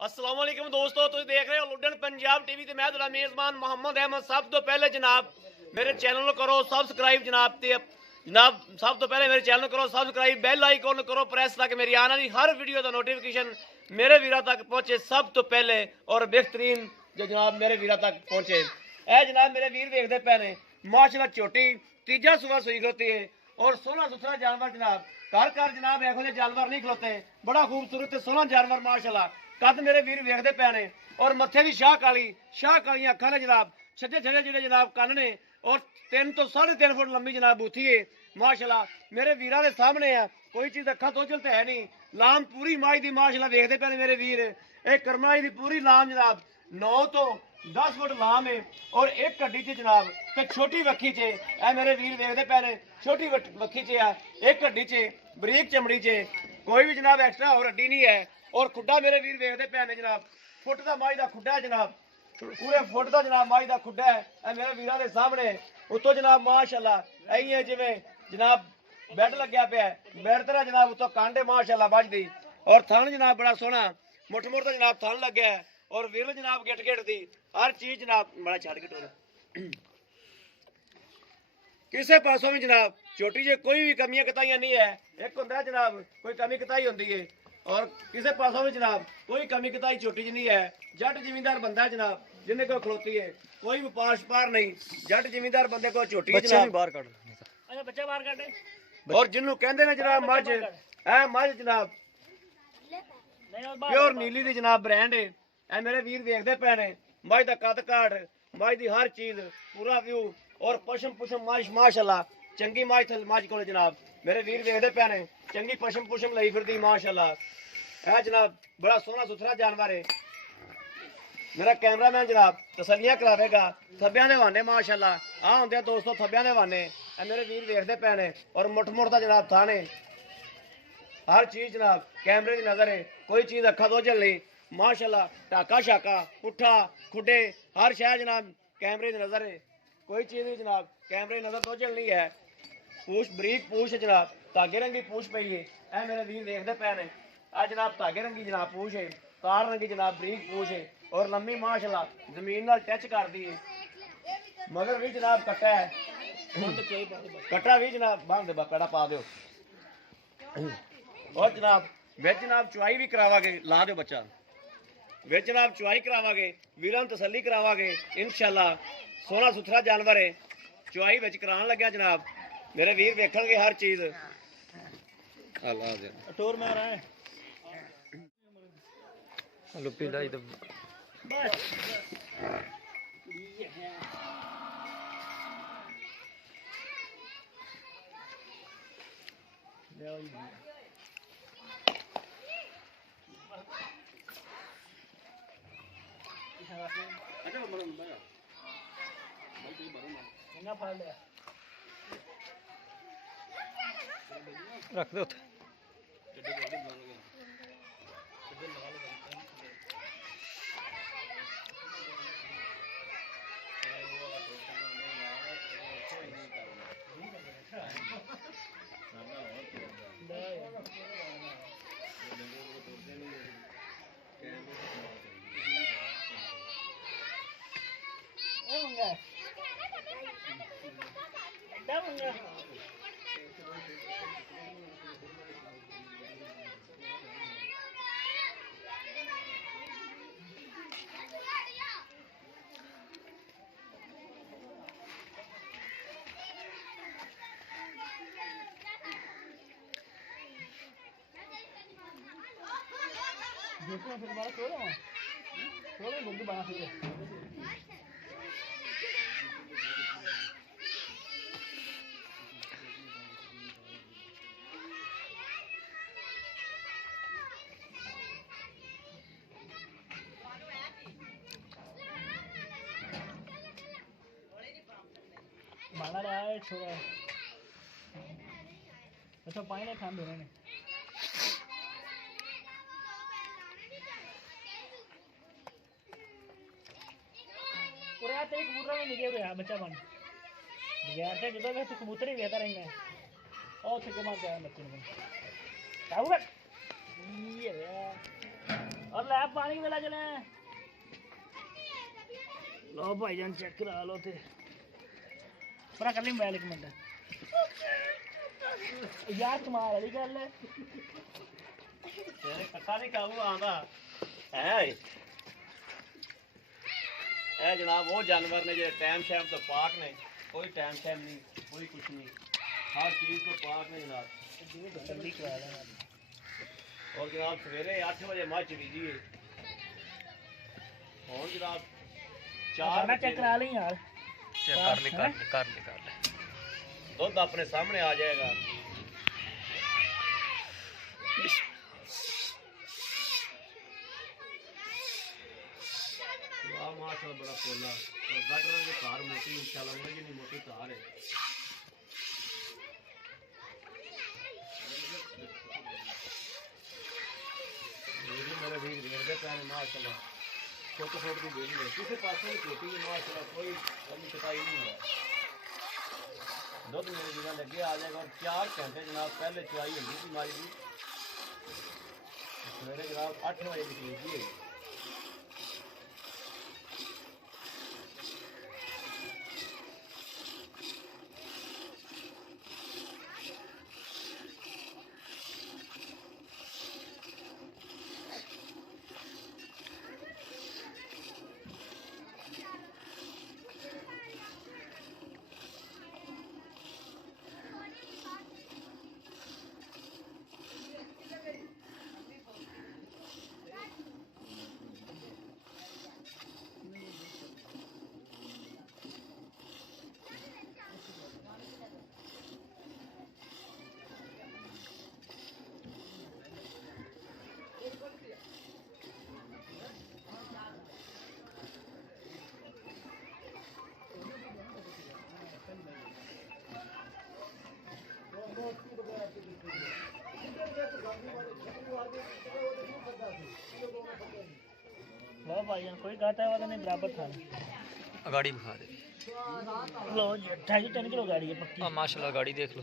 अस्सलाम वालेकुम दोस्तों, तुम देख रहे हो लुडन पंजाब टीवी ते मैं तुहाडा मेज़बान मोहम्मद अहमद। सब तो पहले जनाब मेरे चैनल करो सब्सक्राइब जनाब ते जनाब सब तो पहले मेरे चैनल करो सब्सक्राइब, बेल आइकन करो प्रेस ताकि मेरी आने वाली हर वीडियो का नोटिफिकेशन मेरे वीरा तक पहुंचे सब तो पहले और बेहतरीन जो जनाब मेरे वीरा तक पहुंचे। ए जनाब मेरे वीर देखते पे ने माशाल्लाह चोटी तीजा सुबह सुई खलोती है और सोहना सुथरा जानवर जनाब घर घर जनाब एहो जे जानवर नहीं खलोते, बड़ा खूबसूरत सोहना जानवर माशाल्लाह। कद मेरे वीर वेखते पे ने और मत्थे की शाह कालियां अखा ने जनाब, छजे छजे जिहड़े जनाब कन्न ने और 3 तो 3.5 फुट लंबी जनाब बूथी है माशाल्लाह। मेरे वीरां दे सामने है, कोई चीज़ अखा तो चलते है नहीं। लाम पूरी माई दी माशाल्लाह वेखते पे ने मेरे वीर, एक करमाई दी पूरी लाम जनाब 9 तो 10 फुट लाम है और एक कड्डी च जनाब ते छोटी वक्खी च ए मेरे वीर वेखते पे ने, छोटी वक्खी च है, एक कड्डी च बरीक चमड़ी च, कोई भी जनाब एक्स्ट्रा और हड्डी नहीं है। और खुड्डा मेरे वीर वेखते पे ने जनाब, फुट का माई का खुड्डा है जनाब, पूरे फुट का जनाब माई का खुड्डा है मेरे वीर के सामने। उतो जनाब माशाल्लाह ऐ है जिवें जनाब बैड लग्या पे बैड तरह जनाब उतो कांडे माशाल्लाह बजदी और थन जनाब बड़ा सोहना मुठ मुठ का जनाब थन लग्या है और विरल जनाब गिट गिट दी हर चीज जनाब बड़ा छड़ के टोर किसी पासों भी जनाब छोटी जी कोई भी कमियां कताइयां नहीं है। एक होंदा जनाब कोई कमी कताई होंदी है और किसी पासों में जनाब कोई कमी कताई छोटी जी नहीं है। जट जिमींदार बंदा है जनाब जिन्हें को खलोती है, कोई व्यापार शपार नहीं, जट जिमींदार बंदे को छोटी जनाब बाहर काट अच्छा बच्चा बाहर काटे और जिन्हों कहते हैं जनाब मझ है मझ जनाब प्योर नीली दी जनाब ब्रांड है। ए मेरे वीर देखते पे ने मझ का कद काट मझ की हर चीज पूरा व्यू और पशम पुशम माशाल्लाह चंगी मझ को जनाब मेरे वीर देखते पे ने चंगी पशम पुशम लई फिरदी माशाल्लाह। है जनाब बड़ा सोहना सुथरा जानवर है। मेरा कैमरामैन जनाब तसलियां करावेगा थब्बियां दे वाने माशाल्लाह। आ होंदे दोस्तों थब्बियां दे वाने ए मेरे वीर देखते पे ने और मुठ मुठ दा जनाब थाने हर चीज जनाब कैमरे की नजर है, कोई चीज अखा तो चल नहीं माशाल्लाह। टाका शाका पुट्ठा खुडे हर शह जनाब कैमरे की नजर है, कोई चीज नहीं जनाब कैमरे की नजर तो चल नहीं है। पूछ बरीक पूछ जनाब धागे रंगी पूछ पई है ए मेरे वीर देखते पे ने। आ जनाब धागे रंगी जनाब पूछ है, तार रंगी जनाब बरीक पूछ है और लंबी माशाल्लाह जमीन नाल टच कर दी है। मगर भी जनाब कट्टा है, कट्टा भी जनाब बंद कड़ा पा दो और जनाब विच जनाब चुआई भी करावागे, ला दो बच्चा विच जनाब चुआई करावागे, वीरां नूं तसल्ली करावागे इंशाल्लाह। सोहना सुथरा जानवर है, चुआई विच कराने लग्या जनाब मेरे वीर वेखणगे हर चीज। टोर मार है लुप्पी दा तो रख दो देखो फिर हमारा थोड़ा बंदू बना फिर माना रहा है छोड़ा अच्छा पानी नहीं खान देने ने पूरा तेरे कबूतर में निकल रहा बच्चा बन यार से जो तो कबूतर ही बेहतर रहेंगे और से कमा गया बच्चे ने काऊ ये और लैब पानी वेला चले लो भाईजान चेक करा लो ते परा कर ली मोबाइल एक मिनट यार कमाल वाली गल है तेरे कट्टा नहीं काबू आंदा है ए जनाब वो जानवर ने जो टाइम शैम तो पाक ने कोई टाइम शैम नहीं कोई कुछ नहीं हर चीज तो पाक ने जनाब जल्दी करा लेना और जनाब सवेरे 8 बजे मझ बीजी है और जनाब 4 चेक करा ली यार कर ले दूध अपने सामने आ जाएगा माशाल्लाह बड़ा पोला और गटर की कार मोटी इंशाल्लाह मुझे नहीं मोटी कार है मेरे भी रेड़ पैन माशाल्लाह छोटे छोटे की बेली है किसी पास में छोटी है माशाल्लाह कोई कमी कटाई नहीं है दुध मेरे जगह लगे आ जाएगा और 4 घंटे जनाब पहले चुआई होगी थी हमारी की सवेरे जनाब 8 बजे निकली थी लो भाईजान कोई घाटा वाला नहीं बराबर था गाड़ी दिखा दे लो जी 2.5 किलो गाड़ी है पक्की माशाल्लाह गाड़ी देख लो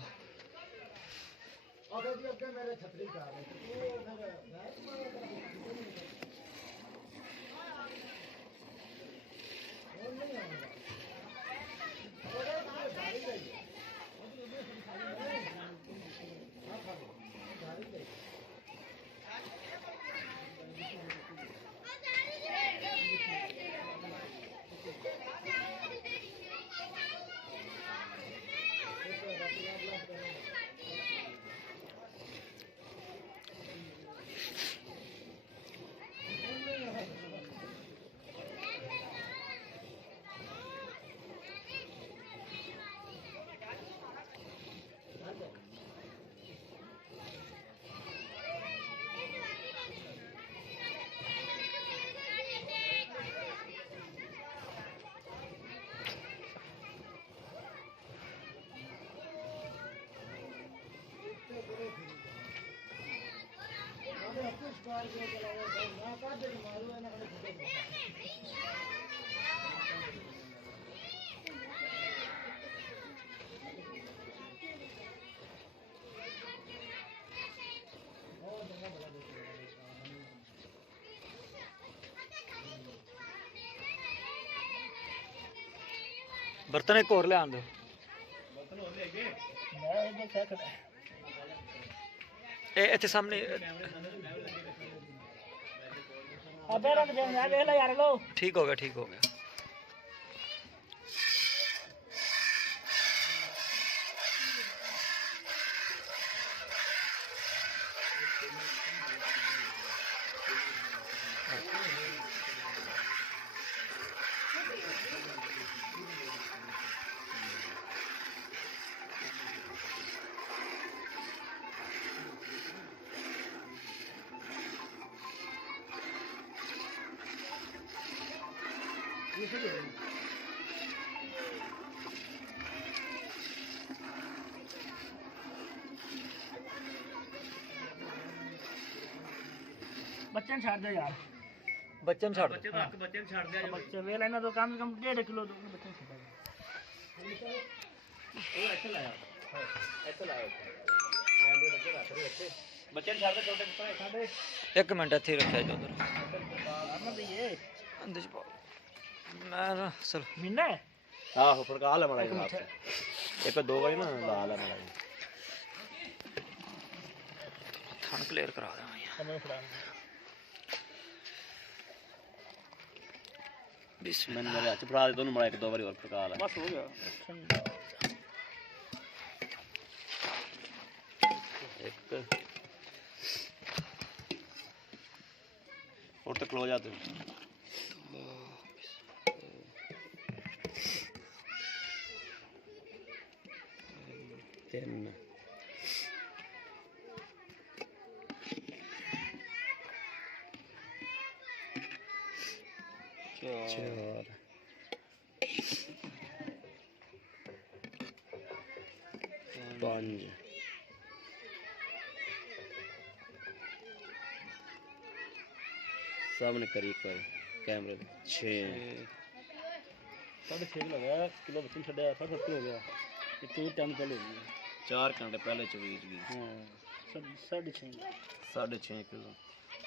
बर्तन एक और ले आन दो इतने सामने अबे रख दे यार वेख ले यार लो ठीक हो गया ठीक हो गया बच्चन छाड़ दो यार बच्चन छाड़ बच्चे तो हक बच्चे ने छाड़ दिया जो बच्चे वे लेना तो कम से कम 1.5 किलो दो बच्चन छाड़ वो ऐसे लाया ऐसे लाया कैमरे लगे रख रहे अच्छे बच्चे ने छाड़ दे छोटे पुत्र एक मिनट इत्थे रखा जो उधर ਮੈਂ ਨਾ ਚਲ ਮਹੀਨਾ ਹੈ ਆਹੋ ਫੜਕਾ ਲੈ ਮੜਾ ਜਨਾਬ ਇੱਕ ਦੋ ਵਾਰੀ ਨਾ ਲਾ ਲੈ ਮੜਾ ਥਣ ਕਲੀਅਰ ਕਰਾ ਦੇਵਾਂ ਮੈਂ ਫੜਾ ਮੈਂ ਮੇਰੇ ਹੱਥ ਫੜਾ ਦੇ ਤੁਹਾਨੂੰ ਮੜਾ ਇੱਕ ਦੋ ਵਾਰੀ ਹੋਰ ਫੜਕਾ ਲੈ ਬਸ ਹੋ ਗਿਆ ਇੱਕ ਹੋਰ ਤੇ ਕਲੋਜ਼ ਆ ਤੂੰ ਤਿੰਨ ਚਾਰ ਪੰਜ ਸਾਹਮਣੇ ਕਰੀ ਕਰ ਕੈਮਰੇ 6 6.5 ਲਗਾ ਕਿਲੋ ਬੱਚਨ ਛੱਡਿਆ 7.5 ਹੋ ਗਿਆ ਤੇ 2 ਟਨ ਪਹਿਲੇ ਹੋ ਗਈ 4 ਘੰਟੇ ਪਹਿਲੇ ਚ ਵੀਚ ਗਈ ਹਾਂ 6.5 6.5 ਕਿਲੋ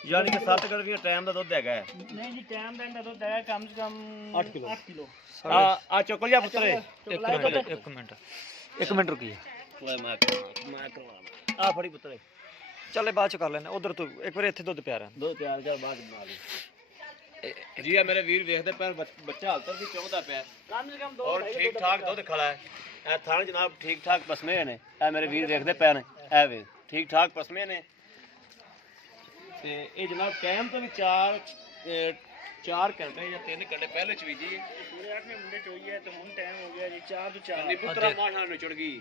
ਯਾਨੀ ਕਿ 7 ਗੜਵੀਆਂ ਟਾਈਮ ਦਾ ਦੁੱਧ ਹੈਗਾ ਨਹੀਂ ਜੀ ਟਾਈਮ ਦਾ ਦੁੱਧ ਹੈ ਕਮ ਸੇ ਕਮ 8 ਕਿਲੋ ਆ ਚੁੱਕ ਲਿਆ ਪੁੱਤਰੇ ਇੱਕ ਮਿੰਟ ਰੁਕੀ ਓਏ ਮੈਂ ਕਰਵਾ ਆ ਫੜੀ ਪੁੱਤਰੇ ਚੱਲੇ ਬਾਅਦ ਚ ਕਰ ਲੈਣੇ ਉਧਰ ਤੂੰ ਇੱਕ ਵਾਰੀ ਇੱਥੇ ਦੁੱਧ ਪਿਆ ਰਿਹਾ ਦੋ ਤਿਆਰ ਕਰ ਬਾਅਦ ਬਣਾ ਲਈ ਜੀ ਆ ਮੇਰੇ ਵੀਰ ਵੇਖਦੇ ਪੈਰ ਬੱਚਾ ਹਾਲ ਤੱਕ ਵੀ ਚੌਂਦਾ ਪਿਆ ਕਮ ਸੇ ਕਮ ਔਰ ਠੀਕ ਠਾਕ ਦੁੱਧ ਖੜਾ ਹੈ ਇਹ ਥਾਣ ਜਨਾਬ ਠੀਕ ਠਾਕ ਪਸਮੇ ਨੇ ਇਹ ਮੇਰੇ ਵੀਰ ਵੇਖਦੇ ਪਏ ਨੇ ਇਹ ਵੇ ਠੀਕ ਠਾਕ ਪਸਮੇ ਨੇ ਤੇ ਇਹ ਜਨਾਬ ਟਾਈਮ ਤੋਂ ਵੀ 4 ਘੰਟੇ ਜਾਂ 3 ਘੰਟੇ ਪਹਿਲੇ ਚ ਬੀਜੀ ਪੂਰੇ 8ਵੇਂ ਮੁੰਡੇ ਚ ਹੋਈ ਹੈ ਤੇ ਹੁਣ ਟਾਈਮ ਹੋ ਗਿਆ ਜੀ 4 ਤੋਂ 4 ਨਹੀਂ ਪੁੱਤਰਾ ਮਾਸ਼ਾ ਨੂੰ ਚੜ ਗਈ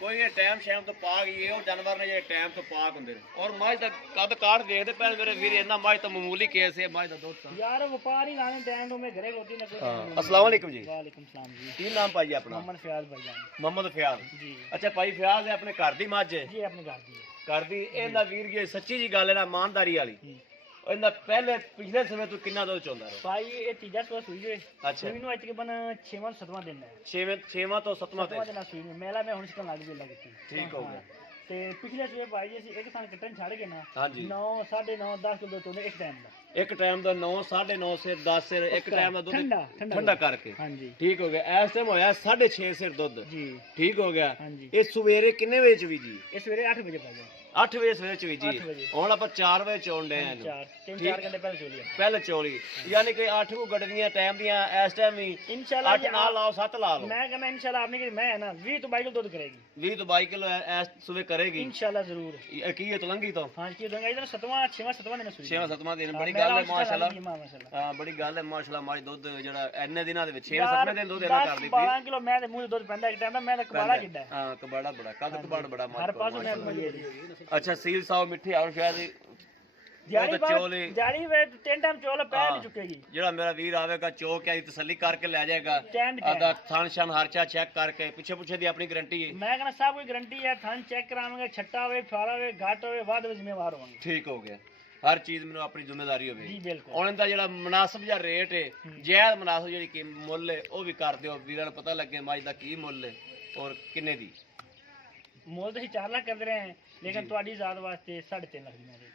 ਕੋਈ ਇਹ ਟਾਈਮ ਸ਼ਾਮ ਤੋਂ ਪਾ ਗਈ ਇਹ ਉਹ ਜਾਨਵਰ ਨੇ ਜਿਹੜੇ ਟਾਈਮ ਤੋਂ ਪਾਕ ਹੁੰਦੇ ਨੇ ਔਰ ਮੱਝ ਦਾ ਕੱਦ ਕਾਠ ਦੇਖਦੇ ਪਏ ਮੇਰੇ ਵੀਰ ਇੰਨਾ ਮੱਝ ਤਾਂ ਮਾਮੂਲੀ ਕੇਸ ਹੈ ਮੱਝ ਦਾ ਦੁੱਧ ਤਾਂ ਯਾਰ ਵਪਾਰ ਹੀ ਲਾਣੇ ਟਾਈਮ ਤੋਂ ਮੈਂ ਘਰੇ ਹੋਤੀ ਨਾ ਕੋਈ अस्सलाम वालेकुम जी ਵਾਲੇਕੁਮ ਸਲਾਮ ਜੀ ਕੀ ਨਾਮ ਭਾਈ ਆਪਣਾ मोहम्मद फयाज भाईजान ਮੁਹੰਮਦ ਫਿਆਜ਼ जी ਅੱਛਾ ਭਾਈ ਫਿਆਜ਼ ਹੈ ਆਪਣੇ ਘਰ ਦੀ ਮੱਝ ਹੈ जी अपने घर दी है ਘਰ ਦੀ ਇਹਦਾ ਵੀਰ ਜੀ ਸੱਚੀ ਜੀ ਗੱਲ ਹੈ ਨਾ ਇਮਾਨਦਾਰੀ ਵਾਲੀ ਇਹਦਾ ਪਹਿਲੇ ਪਿਛਲੇ ਸਮੇਂ ਤੋਂ ਕਿੰਨਾ ਦੁੱਧ ਚੋਂਦਾ ਰਿਹਾ भाई ये तीजा सुबह सुई जो है अच्छा। सुई नु आज के बन 6वां 7वां दिन है 6ਵਾਂ ਤੋਂ 7ਵਾਂ ਤੇ 7वां दिन सुई नु मेला में हुन सिकन लाग भी लगी थी ठीक हो गया। ਤੇ ਪਿਛਲੇ ਸਵੇਰ ਭਾਈ ਜੀ ਅਸੀਂ ਇੱਕ ਥਾਂ ਕੱਟਣ ਛੱਡ ਗਏ ਨਾ ਹਾਂਜੀ 9 9:30 10 ਕਿਲੋ ਤੋਂ ਇੱਕ ਟਾਈਮ ਦਾ ਇੱਕ ਟਾਈਮ ਦਾ 9 9:30 ਸਿਰ 10 ਸਿਰ ਇੱਕ ਟਾਈਮ ਦਾ ਦੁੱਧ ਠੰਡਾ ਠੰਡਾ ਕਰਕੇ ਹਾਂਜੀ ਠੀਕ ਹੋ ਗਿਆ ਇਸ ਟਾਈਮ ਹੋਇਆ 6.5 ਸਿਰ ਦੁੱਧ ਜੀ ਠੀਕ ਹੋ ਗਿਆ ਹਾਂਜੀ ਇਹ ਸਵੇਰੇ ਕਿੰਨੇ ਵਜੇ ਚ ਵੀ ਜੀ ਇਹ ਸਵੇਰੇ 8 ਵਜੇ ਪਾ ਗਏ 8 ਵਜੇ ਸਵੇਰੇ ਚ ਵੀ ਜੀ 8 ਵਜੇ। ਹੁਣ ਆਪਾਂ 4 ਵਜੇ ਚੋਣ ਡਏ ਆ ਇਹਨੂੰ 3-4 ਘੰਟੇ ਪਹਿਲੇ ਚੋਲੀ ਪਹਿਲੇ ਚੋਲੀ ਯਾਨੀ ਕਿ 8 ਨੂੰ ਗੱਡੀਆਂ ਟਾਈਮ ਦੀਆਂ ਇਸ ਟਾਈਮ ਵੀ इंशाल्लाह 8 ਨਾ ਲਾਓ 7 ਲਾ ਲਓ मैं कहना इंशाल्लाह आपने कि मैं है ना 20 तो 22 किलो दूध करेगी 20 ਤੋਂ 22 ਕਿਲੋ ਇਸ ਸਵੇਰੇ ਕਰੇਗੀ इंशाल्लाह जरूर ਇਹ ਕੀ ਹੈ ਤਲੰਗੀ ਤੋਂ हाँ की दूंगा इधर 7वां 6वां 7वां दिन सुई 6ਵਾਂ 7ਵਾਂ ਦਿਨ हाँ, ਬੜੀ मेरा ਗੱਲ ਹੈ उसका ਮਾਸ਼ਾਅੱਲਾ हाल ही माशाल्लाह ਹਾਂ ਬੜੀ ਗੱਲ ਹੈ ਮਾਸ਼ਾਅੱਲਾ ਮਾੜੀ ਦੁੱਧ ਜਿਹੜਾ ਇੰਨੇ ਦਿਨਾਂ ਦੇ ਵਿੱਚ 6-7ਵੇਂ ਦਿਨ ਦੁੱਧ ਇਹਨਾਂ ਕਰ ਦਿੱਤੀ 12 ਕਿਲੋ ਮੈਂ ਤੇ ਮੂੰਹ ਦੁੱਧ ਪੈਂਦਾ ਇੱਕ ਟਾਈਮ ਦਾ ਮੈਂ ਤਾਂ ਕਬਾੜਾ ਕਿੱਡਾ ਹਾਂ ਕਬਾੜਾ ਬੜਾ ਕੱਦ ਕਬਾੜ ਬੜਾ ਹਰ ਪਾਸੋਂ ਮੈਂ ਮਿਲੀ ਅੱਛਾ ਸੀਲ ਸਾਓ ਮਿੱਠੀ ਆਉਣ ਸ਼ਾਇਦ ਜਾਰੀ ਉਹ ਤਾਂ ਚੋਲੇ ਜਾਰੀ ਵੇ 3 ਟਾਈਮ ਚੋਲ ਪੈ ਨਹੀਂ ਚੁੱਕੇਗੀ ਜਿਹੜਾ ਮੇਰਾ ਵੀਰ ਆਵੇਗਾ ਚੋ ਕੇ ਤਸੱਲੀ ਕਰਕੇ ਲੈ ਜਾਏਗਾ Stand ਆਦਾ ਥਣ ਸ਼ਨ ਹਰਚਾ ਚੈੱਕ ਕਰਕੇ ਪਿੱਛੇ ਦੀ ਆਪਣੀ ਗਾਰੰਟੀ ਹੈ ਮੈਂ ਕਹਿੰਦਾ ਸਭ ਕੋਈ ਗਾਰੰਟੀ ਹੈ ਥਣ ਚੈੱਕ ਕਰਾਵਾਂਗੇ ਛੱਟਾ ਹੋਵੇ ਫਾਰਾ ਹੋਵੇ ਘਾਟ ਹੋਵੇ ਬਾਅਦ ਵਿੱਚ ਜ਼ਿੰਮੇਵਾਰ ਹੋਵਾਂਗੇ ਠੀਕ ਹੋ ਗਿਆ ਹਰ ਚੀਜ਼ ਮੈਨੂੰ ਆਪਣੀ ਜ਼ਿੰਮੇਵਾਰੀ ਹੋਵੇ ਜੀ ਬਿਲਕੁਲ ਹੁਣ ਇਹਦਾ ਜਿਹੜਾ ਮੁਨਾਸਬ ਜਿਹਾ ਰੇਟ ਹੈ ਜਾਇਜ਼ ਮੁਨਾਸਬ ਜਿਹੜੀ ਕੀ ਮੁੱਲ ਹੈ ਉਹ ਵੀ ਕਰ ਦਿਓ ਵੀਰਾਂ ਨੂੰ ਪਤਾ ਲੱਗੇ ਮੱਝ ਦਾ ਕੀ ਮੁੱਲ ਹੈ ਔਰ ਕਿੰਨੇ ਦੀ ਮੁੱਲ ਤਾਂ ਅਸੀਂ 4 ਲੱਖ ਕਰ ਰਹੇ ਹਾਂ ਲੇਕਿਨ ਤੁਹਾਡੀ ਜ਼ਾਤ ਵਾਸਤੇ 3.5 ਲੱਖ ਦੀ ਮੈਂ ਦੇ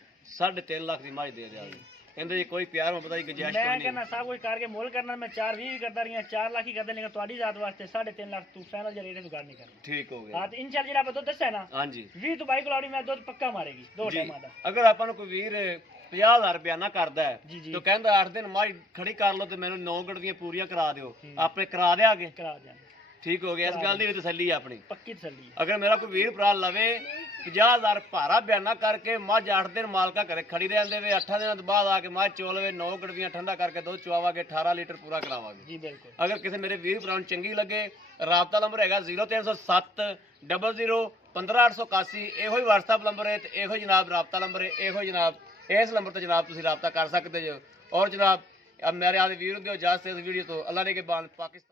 3.5 ਲੱਖ ਦੀ ਮੱਝ ਦੇ ਦਿਆਂਗੇ ਕਹਿੰਦੇ ਜੀ ਕੋਈ ਪਿਆਰ ਮੁਹੱਬਤ ਦੀ ਗੁੰਜਾਇਸ਼ ਮੈਂ ਕੋਈ ਨਹੀਂ ਕਹਿੰਦਾ ਸਭ ਕੁਝ ਕਰਕੇ ਮੁੱਲ ਕਰਨਾ ਮੈਂ 4.20 ਵੀ ਕਰਦਾ ਰਹੀਆਂ 4 ਲੱਖ ਹੀ ਕਰਦਾ ਲੇਕਿਨ ਤੁਹਾਡੀ ਜ਼ਾਤ ਵਾਸਤੇ 3.5 ਲੱਖ ਤੂੰ ਫਾਈਨਲ ਜਿਹਾ ਰੇਟ ਨੂੰ ਕਰ ਨਹੀਂ ਕਰਨਾ ਠੀਕ ਹੋ ਹਾਂ ਗਿਆ ਤੇ ਇਨਸ਼ਾਅੱਲਾ ਜਿਹੜਾ ਆਪਾਂ ਦੁੱਧ ਦੱਸਿਆ ਨਾ ਹਾਂਜੀ 20 ਤੋਂ 22 ਕਿਲੋ ਮੈਂ ਦੁੱਧ ਪੱਕਾ ਮਾਰੇਗੀ ਦੋ ਜੀ ਟਾਈਮਾਂ ਦਾ ਅਗਰ ਆਪਾਂ ਨੂੰ ਕੋਈ ਵੀਰ 50,000 ਬਿਆਨਾ ਕਰਦਾ ਹੈ ਜੀ, ਜੀ। ਤਾਂ ਕਹਿੰਦਾ 8 ਦਿਨ ਮੱਝ ਖੜੀ ਕਰ ਲਓ ਤੇ ਮੈਨੂੰ 9 ਗੜਵੀਆਂ ਪੂਰੀਆਂ ਕਰਾ ਦਿਓ ਆਪਣੇ ਕਰਾ ਦਿਆਂਗੇ ਕਰਾ ਦਿਆਂਗੇ ਠੀਕ ਹੋ ਗਿਆ ਇਸ ਗੱਲ ਦੀ ਵੀ ਤਸੱਲੀ ਹੈ ਆਪਣੀ ਪੱਕੀ ਤਸੱਲੀ ਹੈ। ਅਗਰ ਮੇਰਾ ਕੋਈ ਵੀਰ ਭਰਾ ਲਵੇ 50,000 ਭਾਰਾ ਬਿਆਨਾ ਕਰਕੇ ਮੱਝ 8 ਦਿਨ ਮਾਲਕਾ ਘਰੇ ਖੜੀ ਰਹਿੰਦੇ ਵੇ 8 ਦਿਨਾਂ ਤੋਂ ਬਾਅਦ ਆ ਕੇ ਮੱਝ ਚੋਲਵੇ 9 ਗੜਵੀਆਂ ਠੰਡਾ ਕਰਕੇ ਦੁੱਧ ਚਵਾਵਾਂਗੇ 18 ਲੀਟਰ ਪੂਰਾ ਕਰਾਵਾਂਗੇ ਜੀ ਬਿਲਕੁਲ ਅਗਰ ਕਿਸੇ ਮੇਰੇ ਵੀਰ ਭਰਾ ਨੂੰ ਚੰਗੀ ਲੱਗੇ ਰਾਬਤਾ ਨੰਬਰ ਹੈਗਾ 0307 00 15881 ਇਹੋ ਹੀ WhatsApp ਨੰਬਰ ਹੈ ਤੇ ਇਹੋ ਹੀ ਜਨਾਬ ਰਾਬਤਾ ਨੰਬਰ ਹੈ ਇਹੋ ਹੀ ਜਨਾਬ ਇਸ ਨੰਬਰ ਤੇ ਜਨਾਬ ਤੁਸੀਂ ਰਾਬਤਾ ਕਰ ਸਕਦੇ ਜੋ ਔਰ ਜਨਾਬ ਮੇਰੇ ਆਦੇ ਵੀਰ ਦਿਓ ਇਜਾਜ਼ਤ ਇਸ ਵੀਡੀਓ ਤੋਂ ਅੱਲਾਹ ਨੇ ਕੇ ਬਾਨ ਪਾਕਿਸਤਾਨ